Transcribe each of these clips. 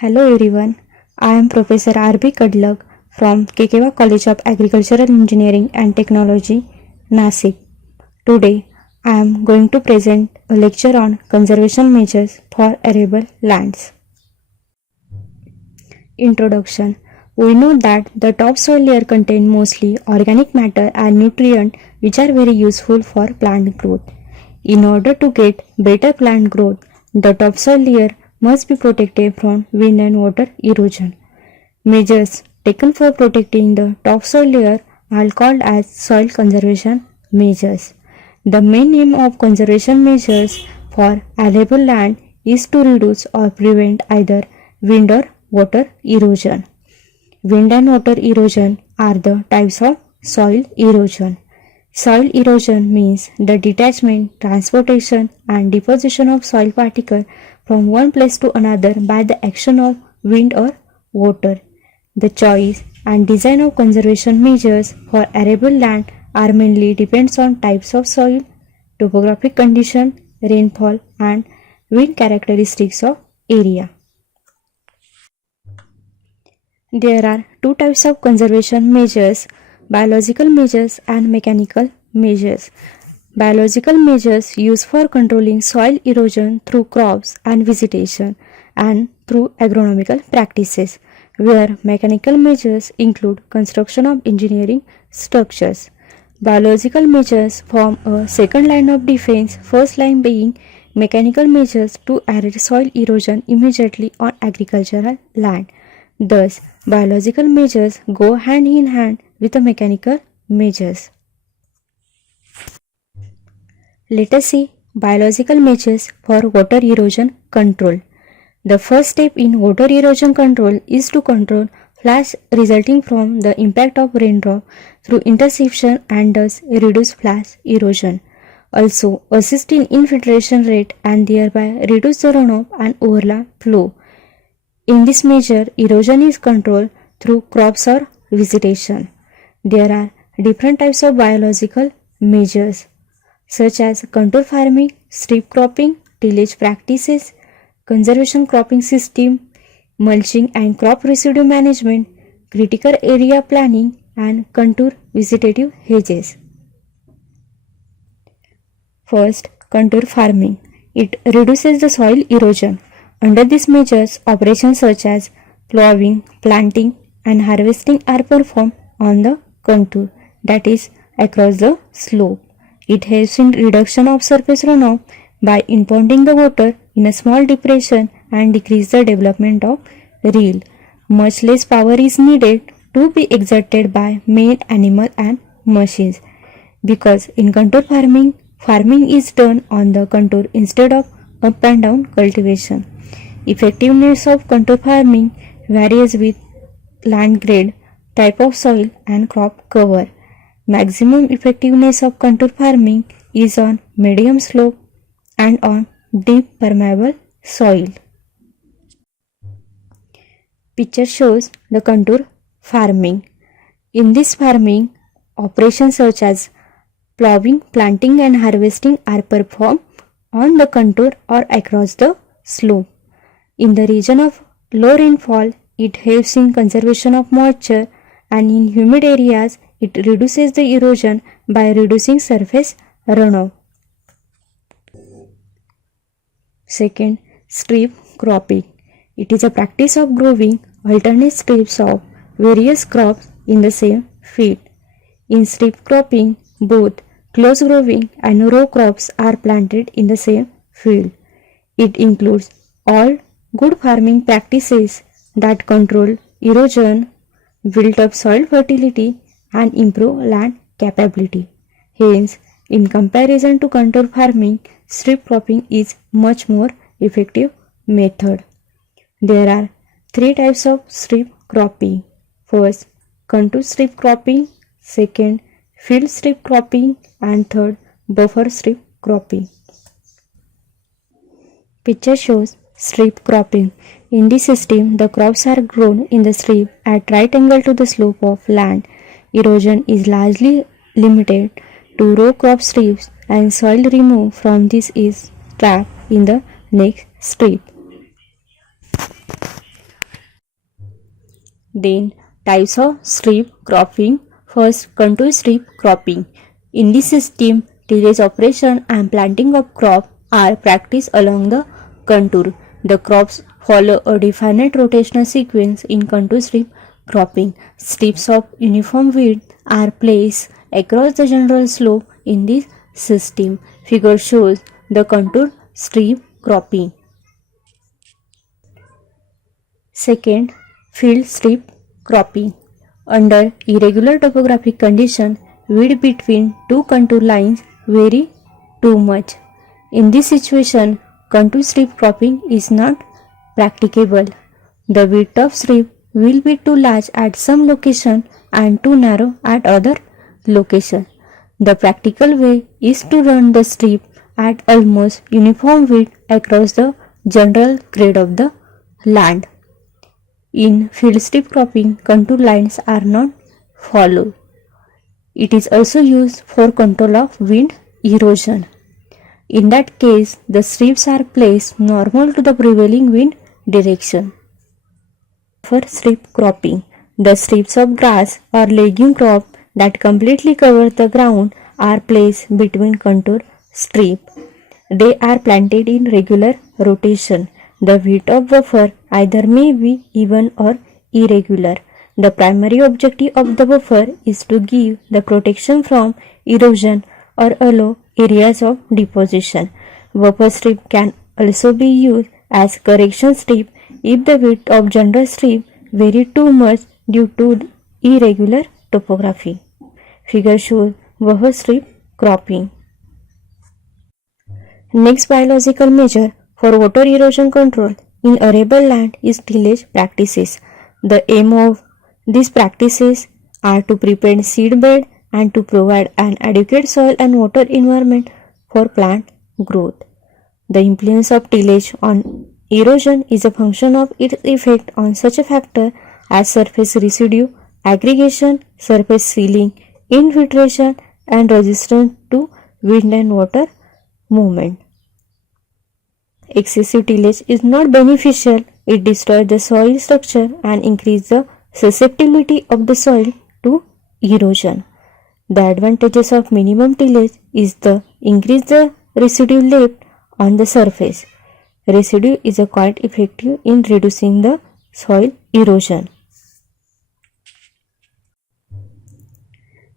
Hello everyone, I am Professor R.B. Kadlak from Kekewa College of Agricultural Engineering and Technology, Nasik. Today, I am going to present a lecture on conservation measures for arable lands. Introduction. We know that the topsoil layer contains mostly organic matter and nutrients which are very useful for plant growth. In order to get better plant growth, the topsoil layer must be protected from wind and water erosion. Measures taken for protecting the topsoil layer are called as soil conservation measures. The main aim of conservation measures for arable land is to reduce or prevent either wind or water erosion. Wind and water erosion are the types of soil erosion. Soil erosion means the detachment, transportation, and deposition of soil particles from one place to another by the action of wind or water. The choice and design of conservation measures for arable land are mainly depends on types of soil, topographic condition, rainfall, and wind characteristics of area. There are two types of conservation measures, biological measures and mechanical measures. Biological measures used for controlling soil erosion through crops and vegetation and through agronomical practices, where mechanical measures include construction of engineering structures. Biological measures form a second line of defense, first line being mechanical measures to arrest soil erosion immediately on agricultural land. Thus, biological measures go hand in hand with the mechanical measures. Let us see biological measures for water erosion control. The first step in water erosion control is to control flash resulting from the impact of raindrop through interception and thus reduce flash erosion. Also assist in infiltration rate and thereby reduce the runoff and overlap flow. In this measure, erosion is controlled through crops or vegetation. There are different types of biological measures such as contour farming, strip cropping, tillage practices, conservation cropping system, mulching and crop residue management, critical area planning, and contour vegetative hedges. First, contour farming. It reduces the soil erosion. Under these measures, operations such as plowing, planting, and harvesting are performed on the contour, that is, across the slope. It helps in reduction of surface runoff by impounding the water in a small depression and decrease the development of reel. Much less power is needed to be exerted by man, animal, and machines, because in contour farming is done on the contour instead of up and down cultivation. Effectiveness of contour farming varies with land grade, type of soil, and crop cover. Maximum effectiveness of contour farming is on medium slope and on deep permeable soil. Picture shows the contour farming. In this farming, operations such as plowing, planting, and harvesting are performed on the contour or across the slope. In the region of low rainfall, it helps in conservation of moisture, and in humid areas, it reduces the erosion by reducing surface runoff. Second, strip cropping. It is a practice of growing alternate strips of various crops in the same field. In strip cropping, both close growing and row crops are planted in the same field. It includes all good farming practices that control erosion, build up soil fertility, and improve land capability. Hence, in comparison to contour farming, strip cropping is much more effective method. There are three types of strip cropping. First, contour strip cropping. Second, field strip cropping, and third, buffer strip cropping. Picture shows strip cropping. In this system, the crops are grown in the strip at right angle to the slope of land. Erosion is largely limited to row crop strips, and soil removed from this is trapped in the next strip. Then types of strip cropping. First, contour strip cropping. In this system, tillage operation and planting of crop are practiced along the contour. The crops follow a definite rotational sequence in contour strip cropping. Strips of uniform width are placed across the general slope in this system. Figure shows the contour strip cropping. Second, field strip cropping. Under irregular topographic condition, width between two contour lines vary too much. In this situation, contour strip cropping is not practicable. The width of strip will be too large at some location and too narrow at other location. The practical way is to run the strip at almost uniform width across the general grade of the land. In field strip cropping, contour lines are not followed. It is also used for control of wind erosion. In that case, the strips are placed normal to the prevailing wind direction. For strip cropping, the strips of grass or legume crop that completely cover the ground are placed between contour strip. They are planted in regular rotation. The width of buffer either may be even or irregular. The primary objective of the buffer is to give the protection from erosion or allow areas of deposition. Buffer strip can also be used as correction strip if the width of general strip vary too much due to irregular topography. Figure shows buffer strip cropping. Next biological measure for water erosion control in arable land is tillage practices. The aim of these practices are to prepare seed bed and to provide an adequate soil and water environment for plant growth. The influence of tillage on erosion is a function of its effect on such a factor as surface residue, aggregation, surface sealing, infiltration, and resistance to wind and water movement. Excessive tillage is not beneficial. It destroys the soil structure and increases the susceptibility of the soil to erosion. The advantages of minimum tillage is the increase the residue left on the surface. Residue is quite effective in reducing the soil erosion.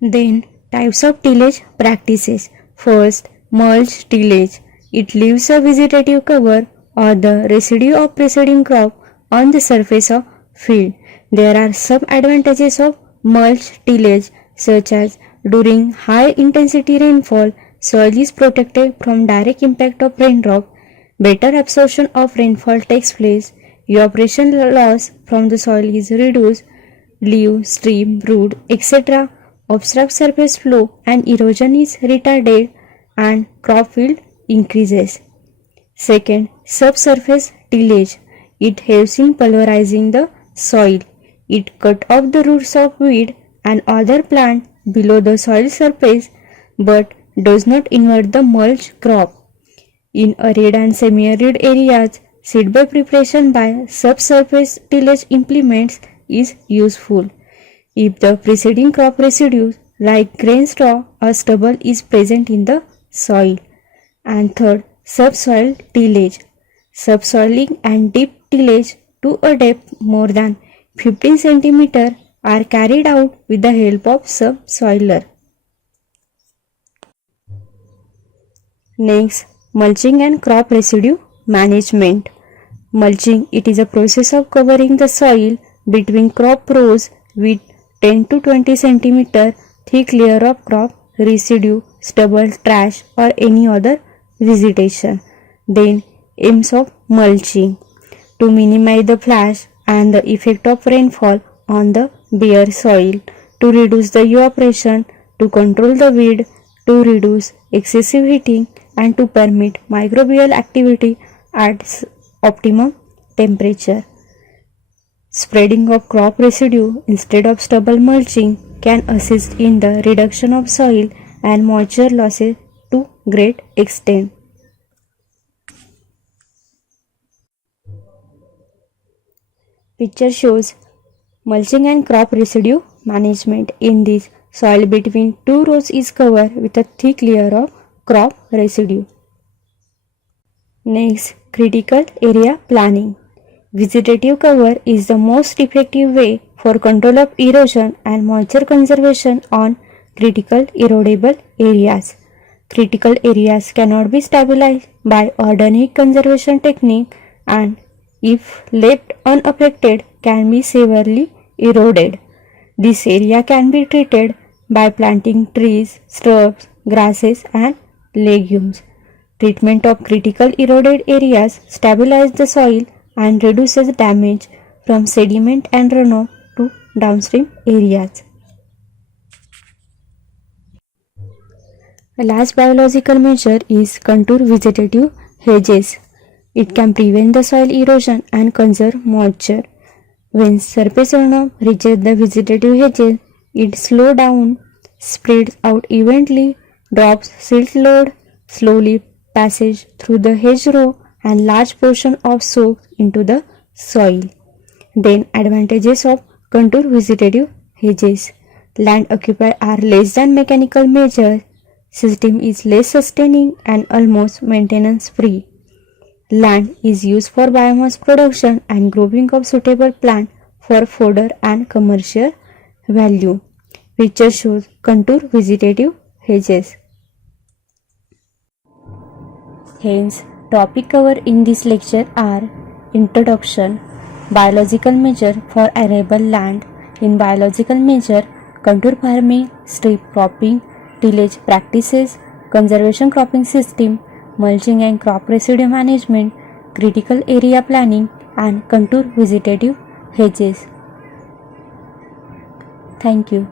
Then types of tillage practices. First, mulch tillage. It leaves a vegetative cover or the residue of preceding crop on the surface of field. There are some advantages of mulch tillage such as during high intensity rainfall, soil is protected from direct impact of raindrop. Better absorption of rainfall takes place. Evaporation loss from the soil is reduced. Leaf, stream, root, etc. obstruct surface flow and erosion is retarded and crop yield increases. Second, subsurface tillage. It helps in pulverizing the soil. It cut off the roots of weed and other plant below the soil surface but does not invert the mulch crop. In arid and semi-arid areas, seedbed preparation by subsurface tillage implements is useful. If the preceding crop residues like grain straw or stubble is present in the soil. And third, subsoil tillage. Subsoiling and deep tillage to a depth more than 15 cm are carried out with the help of subsoiler. Next, mulching and crop residue management. Mulching, it is a process of covering the soil between crop rows with 10 to 20 cm thick layer of crop residue, stubble, trash or any other vegetation. Then aims of mulching to minimize the flash and the effect of rainfall on the bare soil, to reduce the evaporation, to control the weed, to reduce excessive heating and to permit microbial activity at optimum temperature. Spreading of crop residue instead of stubble mulching can assist in the reduction of soil and moisture losses to great extent. Picture shows Mulching and crop residue management. In this, soil between two rows is covered with a thick layer of crop residue. Next, critical area planning. Vegetative cover is the most effective way for control of erosion and moisture conservation on critical erodible areas. Critical areas cannot be stabilized by ordinary conservation technique and if left unaffected can be severely eroded. This area can be treated by planting trees, shrubs, grasses and legumes. Treatment of critical eroded areas stabilizes the soil and reduces damage from sediment and runoff to downstream areas. The last biological measure is contour vegetative hedges. It can prevent the soil erosion and conserve moisture. When surface runoff reaches the vegetative hedges, it slows down, spreads out evenly, drops silt load, slowly passes through the hedgerow and large portion of soaks into the soil. Then advantages of contour vegetative hedges. Land occupied are less than mechanical measures. System is less sustaining and almost maintenance free. Land is used for biomass production and growing of suitable plant for fodder and commercial value. Picture shows contour vegetative hedges. Hence, topic covered in this lecture are Introduction, Biological measure for arable land. In biological measure, contour farming, strip cropping, tillage practices, conservation cropping system, mulching and crop residue management, critical area planning and contour vegetative hedges. Thank you.